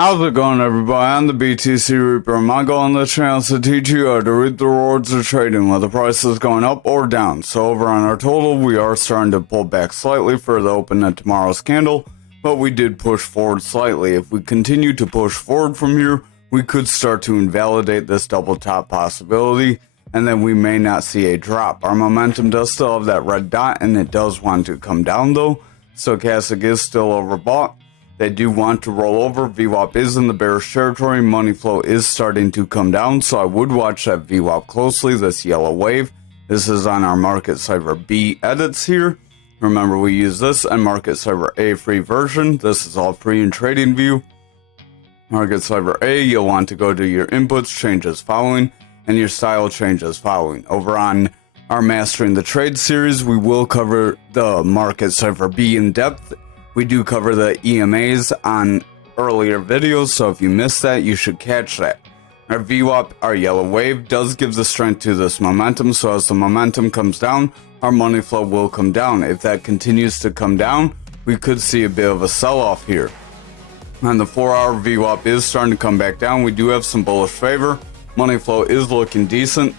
How's it going, everybody? I'm the BTC Reaper. My goal on this channel is to teach you how to reap the rewards of trading, whether price is going up or down. So over on our total, we are starting to pull back slightly for the open at tomorrow's candle, but we did push forward slightly. If we continue to push forward from here, we could start to invalidate this double top possibility, and then we may not see a drop. Our momentum does still have that red dot, and it does want to come down though. Stochastic is still overbought. They do want to roll over. VWAP is in the bearish territory. Money flow is starting to come down, so I would watch that VWAP closely, this yellow wave. This is on our Market Cipher B edits here. Remember, we use this and Market Cipher A free version. This is all free in Trading View. Market Cipher A, you'll want to go to your inputs, changes following, and your style changes following. Over on our Mastering the Trade series, we will cover the Market Cipher B in depth. We do cover the EMAs on earlier videos, so if you missed that, you should catch that. Our VWAP, our yellow wave, does give the strength to this momentum, so as the momentum comes down, our money flow will come down. If that continues to come down, we could see a bit of a sell-off here. On the 4-hour, VWAP is starting to come back down. We do have some bullish favor. Money flow is looking decent.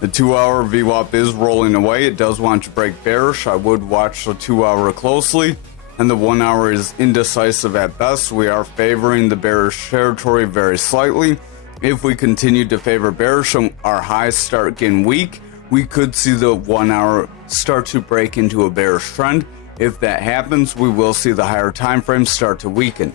The 2-hour VWAP is rolling away. It does want to break bearish. I would watch the 2-hour closely. And the 1 hour is indecisive at best. We are favoring the bearish territory very slightly. If we continue to favor bearish and our highs start getting weak, we could see the 1 hour start to break into a bearish trend. If that happens, we will see the higher time frames start to weaken.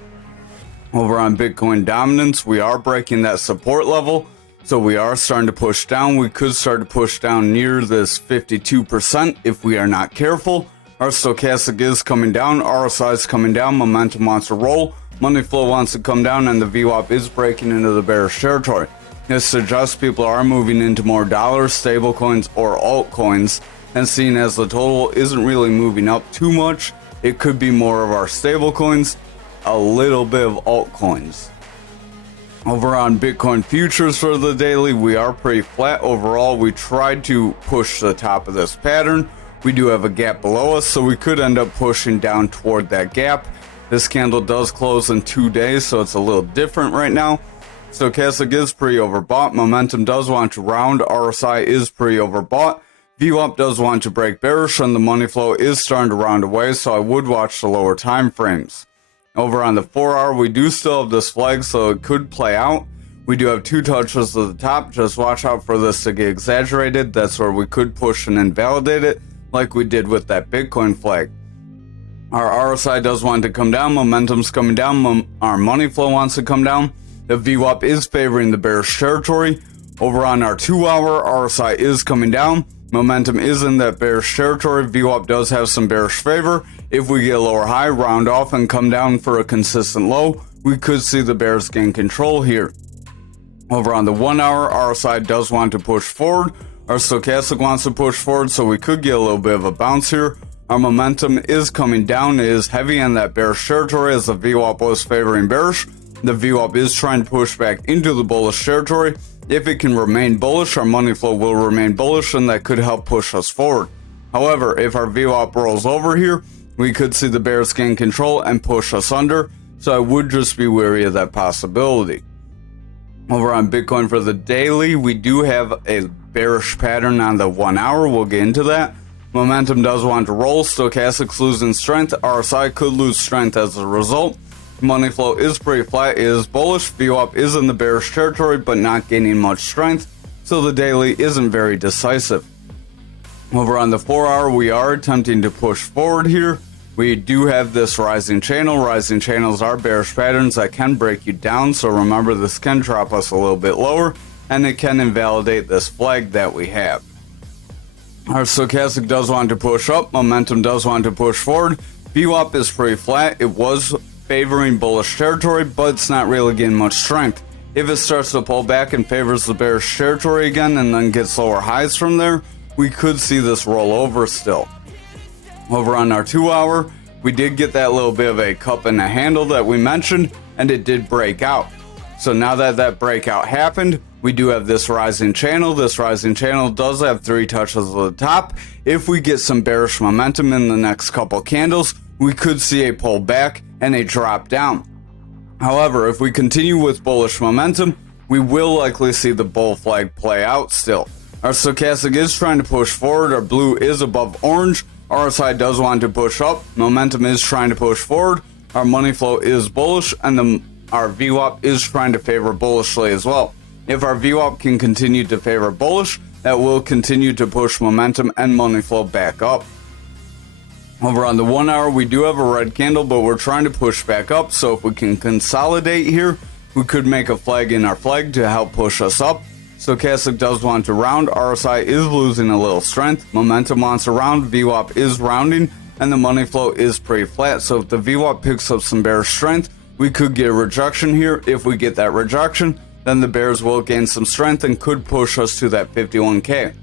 Over on Bitcoin dominance, we are breaking that support level, so we are starting to push down. We could start to push down near this 52% if we are not careful. Our stochastic is coming down, RSI is coming down, momentum wants to roll, money flow wants to come down, and the VWAP is breaking into the bearish territory. This suggests people are moving into more dollars, stablecoins, or altcoins, and seeing as the total isn't really moving up too much, it could be more of our stablecoins, a little bit of altcoins. Over on Bitcoin futures for the daily, we are pretty flat overall. We tried to push the top of this pattern. We do have a gap below us, so we could end up pushing down toward that gap. This candle does close in 2 days, so it's a little different right now. Stochastic is pretty overbought. Momentum does want to round. RSI is pretty overbought. VWAP does want to break bearish, and the money flow is starting to round away, so I would watch the lower time frames. Over on the 4-hour, we do still have this flag, so it could play out. We do have 2 touches at the top. Just watch out for this to get exaggerated. That's where we could push and invalidate it, like we did with that Bitcoin flag. Our RSI does want to come down, momentum's coming down, our money flow wants to come down. The VWAP is favoring the bearish territory. Over on our 2-hour, RSI is coming down, momentum is in that bearish territory. VWAP does have some bearish favor. If we get a lower high, round off and come down for a consistent low, we could see the bears gain control here. Over on the 1-hour, RSI does want to push forward. Our stochastic wants to push forward, so we could get a little bit of a bounce here. Our momentum is coming down. It is heavy in that bearish territory as the VWAP was favoring bearish. The VWAP is trying to push back into the bullish territory. If it can remain bullish, our money flow will remain bullish, and that could help push us forward. However, if our VWAP rolls over here, we could see the bears gain control and push us under, so I would just be wary of that possibility. Over on Bitcoin for the daily, we do have a bearish pattern on the 1 hour. We'll get into that. Momentum does want to roll. Stochastic's losing strength. RSI could lose strength as a result. Money flow is pretty flat. It is bullish. VWAP is in the bearish territory, but not gaining much strength, so the daily isn't very decisive. Over on the 4-hour, we are attempting to push forward here. We do have this rising channel. Rising channels are bearish patterns that can break you down, so remember this can drop us a little bit lower, and it can invalidate this flag that we have. Our stochastic does want to push up. Momentum does want to push forward. VWAP is pretty flat. It was favoring bullish territory, but it's not really getting much strength. If it starts to pull back and favors the bearish territory again and then gets lower highs from there, we could see this roll over still. Over on our 2-hour, we did get that little bit of a cup and a handle that we mentioned, and it did break out. So now that that breakout happened, we do have this rising channel. This rising channel does have 3 touches at the top. If we get some bearish momentum in the next couple candles, we could see a pullback and a drop down. However, if we continue with bullish momentum, we will likely see the bull flag play out still. Our stochastic is trying to push forward, our blue is above orange, RSI does want to push up, momentum is trying to push forward, our money flow is bullish, and our VWAP is trying to favor bullishly as well. If our VWAP can continue to favor bullish, that will continue to push momentum and money flow back up. Over on the 1 hour, we do have a red candle, but we're trying to push back up, so if we can consolidate here, we could make a flag in our flag to help push us up. Stochastic does want to round, RSI is losing a little strength, momentum wants to round, VWAP is rounding, and the money flow is pretty flat, so if the VWAP picks up some bearish strength, we could get a rejection here. If we get that rejection, then the bears will gain some strength and could push us to that 51k.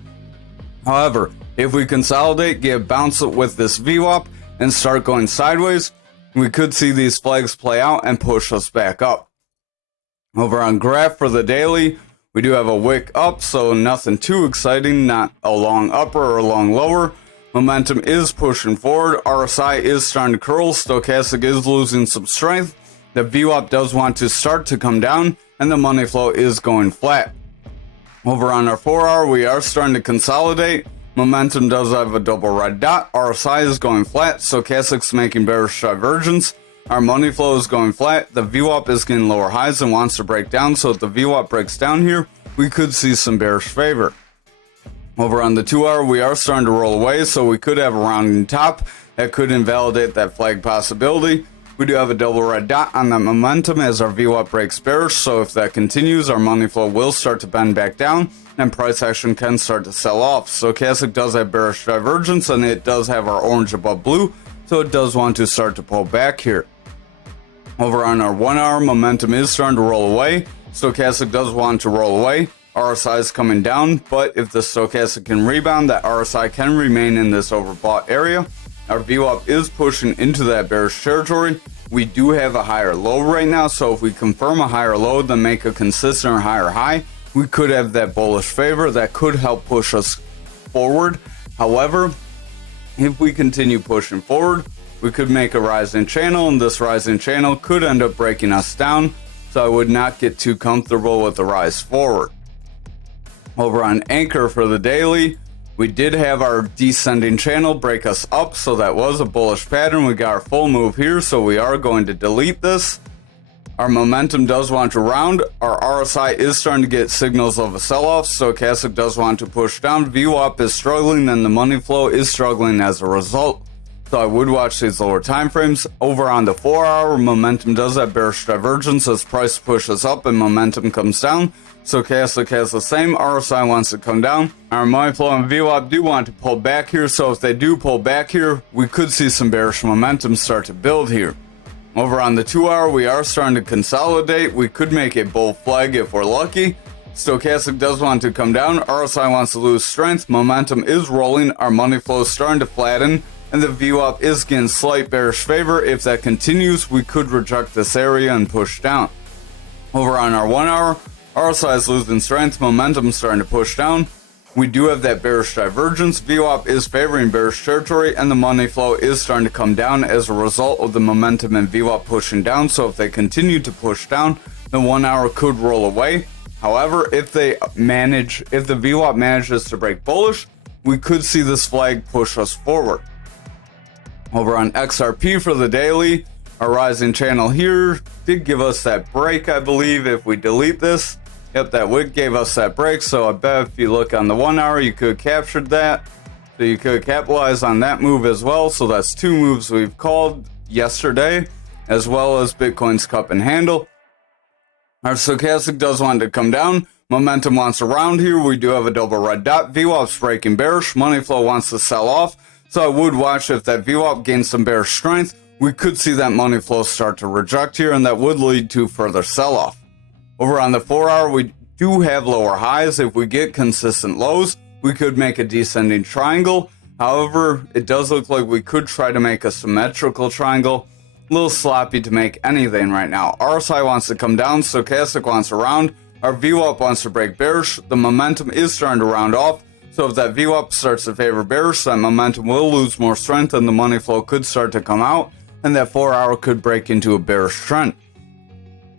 However, if we consolidate, get a bounce with this VWAP, and start going sideways, we could see these flags play out and push us back up. Over on graph for the daily, we do have a wick up, so nothing too exciting, not a long upper or a long lower. Momentum is pushing forward, RSI is starting to curl, stochastic is losing some strength, the VWAP does want to start to come down, and the money flow is going flat. Over on our 4 hour, we are starting to consolidate. Momentum does have a double red dot. RSI is going flat. Stochastic's making bearish divergence. Our money flow is going flat. The VWAP is getting lower highs and wants to break down. So if the VWAP breaks down here, we could see some bearish favor. Over on the 2 hour, we are starting to roll away. So we could have a rounding top that could invalidate that flag possibility. We do have a double red dot on that momentum as our VWAP breaks bearish, so if that continues, our money flow will start to bend back down, and price action can start to sell off. Stochastic does have bearish divergence, and it does have our orange above blue, so it does want to start to pull back here. Over on our 1 hour, momentum is starting to roll away. Stochastic does want to roll away. RSI is coming down, but if the stochastic can rebound, that RSI can remain in this overbought area. Our VWAP is pushing into that bearish territory. We do have a higher low right now, so if we confirm a higher low, then make a consistent or higher high, we could have that bullish favor that could help push us forward. However, if we continue pushing forward, we could make a rising channel, and this rising channel could end up breaking us down, so I would not get too comfortable with the rise forward. Over on Ankr for the daily, we did have our descending channel break us up, so that was a bullish pattern. We got our full move here, so we are going to delete this. Our momentum does want to round. Our RSI is starting to get signals of a sell-off. Stochastic does want to push down. VWAP is struggling, and the money flow is struggling as a result. So I would watch these lower time frames. Over on the 4 hour, momentum does have bearish divergence as price pushes up and momentum comes down. Stochastic has the same. RSI wants to come down. Our money flow and VWAP do want to pull back here, so if they do pull back here, we could see some bearish momentum start to build here. Over on the 2 hour, we are starting to consolidate. We could make a bull flag if we're lucky. Stochastic does want to come down. RSI wants to lose strength. Momentum is rolling. Our money flow is starting to flatten, and the VWAP is getting slight bearish favor. If that continues, we could reject this area and push down. Over on our 1 hour, RSI is losing strength, momentum is starting to push down. We do have that bearish divergence. VWAP is favoring bearish territory, and the money flow is starting to come down as a result of the momentum and VWAP pushing down. So if they continue to push down, the 1 hour could roll away. However, if the VWAP manages to break bullish, we could see this flag push us forward. Over on XRP for the daily, our rising channel here did give us that break, I believe, if we delete this. Yep, that wick gave us that break, so I bet if you look on the 1 hour, you could have captured that. So you could capitalize on that move as well. So that's two moves we've called yesterday, as well as Bitcoin's cup and handle. Our stochastic does want to come down. Momentum wants to round here. We do have a double red dot. VWAP's breaking bearish. Money flow wants to sell off. So I would watch if that VWAP gains some bearish strength. We could see that money flow start to reject here, and that would lead to further sell-off. Over on the 4 hour, we do have lower highs. If we get consistent lows, we could make a descending triangle. However, it does look like we could try to make a symmetrical triangle. A little sloppy to make anything right now. RSI wants to come down. Stochastic wants to round. Our VWAP wants to break bearish. The momentum is starting to round off. So if that VWAP starts to favor bearish, that momentum will lose more strength and the money flow could start to come out, and that 4 hour could break into a bearish trend.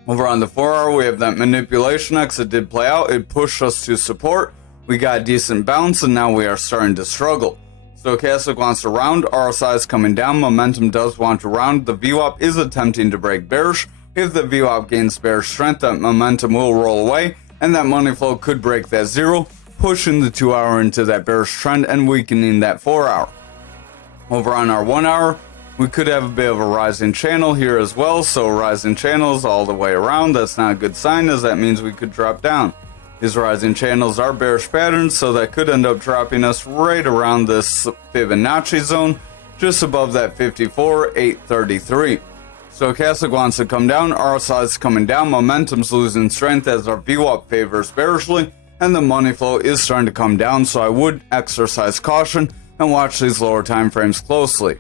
Over on the 4-hour, we have that manipulation exit did play out. It pushed us to support. We got a decent bounce, and now we are starting to struggle. Stochastic wants to round. RSI is coming down. Momentum does want to round. The VWAP is attempting to break bearish. If the VWAP gains bearish strength, that momentum will roll away, and that money flow could break that zero, pushing the 2-hour into that bearish trend and weakening that 4-hour. Over on our 1-hour, we could have a bit of a rising channel here as well, so rising channels all the way around. That's not a good sign, as that means we could drop down. These rising channels are bearish patterns, so that could end up dropping us right around this Fibonacci zone, just above that 54,833. Stochastic wants to come down, RSI is coming down, momentum's losing strength as our VWAP favors bearishly, and the money flow is starting to come down, so I would exercise caution and watch these lower time frames closely.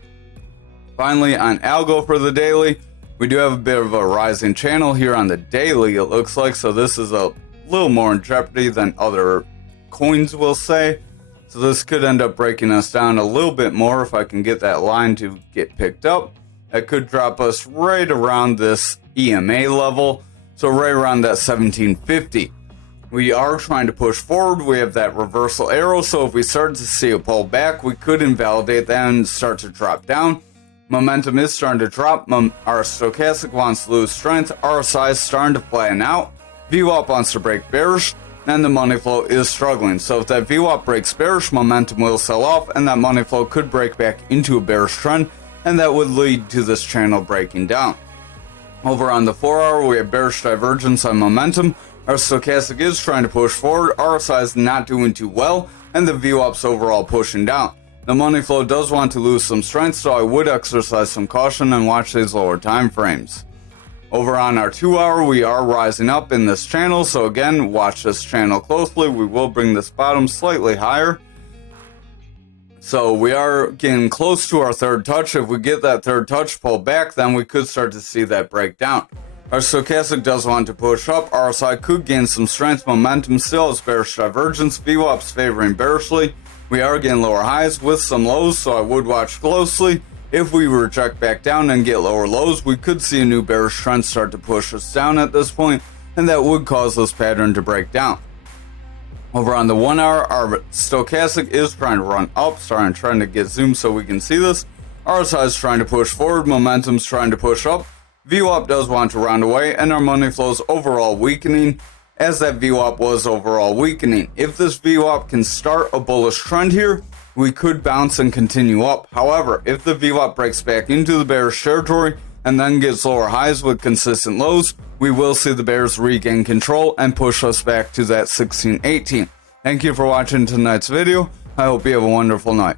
Finally, on Algo for the daily, we do have a bit of a rising channel here on the daily, it looks like, so this is a little more in jeopardy than other coins will say. So this could end up breaking us down a little bit more if I can get that line to get picked up. That could drop us right around this EMA level, so right around that 1750. We are trying to push forward. We have that reversal arrow, so if we start to see a pullback, we could invalidate that and start to drop down. Momentum is starting to drop. Our stochastic wants to lose strength. RSI is starting to flatten out. VWAP wants to break bearish, and the money flow is struggling. So if that VWAP breaks bearish, momentum will sell off, and that money flow could break back into a bearish trend, and that would lead to this channel breaking down. Over on the 4-hour, we have bearish divergence on momentum. Our stochastic is trying to push forward. RSI is not doing too well, and the VWAP's overall pushing down. The money flow does want to lose some strength, so I would exercise some caution and watch these lower time frames. Over on our 2-hour, we are rising up in this channel, so again, watch this channel closely. We will bring this bottom slightly higher. So we are getting close to our third touch. If we get that third touch pulled back, then we could start to see that break down. Our stochastic does want to push up. RSI could gain some strength. Momentum still has bearish divergence. VWAP's favoring bearishly. We are getting lower highs with some lows, so I would watch closely. If we reject back down and get lower lows, we could see a new bearish trend start to push us down at this point, and that would cause this pattern to break down. Over on the 1-hour, our stochastic is trying to run up, trying to get zoomed so we can see this. RSI is trying to push forward, momentum's trying to push up. VWAP does want to round away, and our money flow is overall weakening, as that VWAP was overall weakening. If this VWAP can start a bullish trend here, we could bounce and continue up. However, if the VWAP breaks back into the bearish territory and then gets lower highs with consistent lows, we will see the bears regain control and push us back to that 1618. Thank you for watching tonight's video. I hope you have a wonderful night.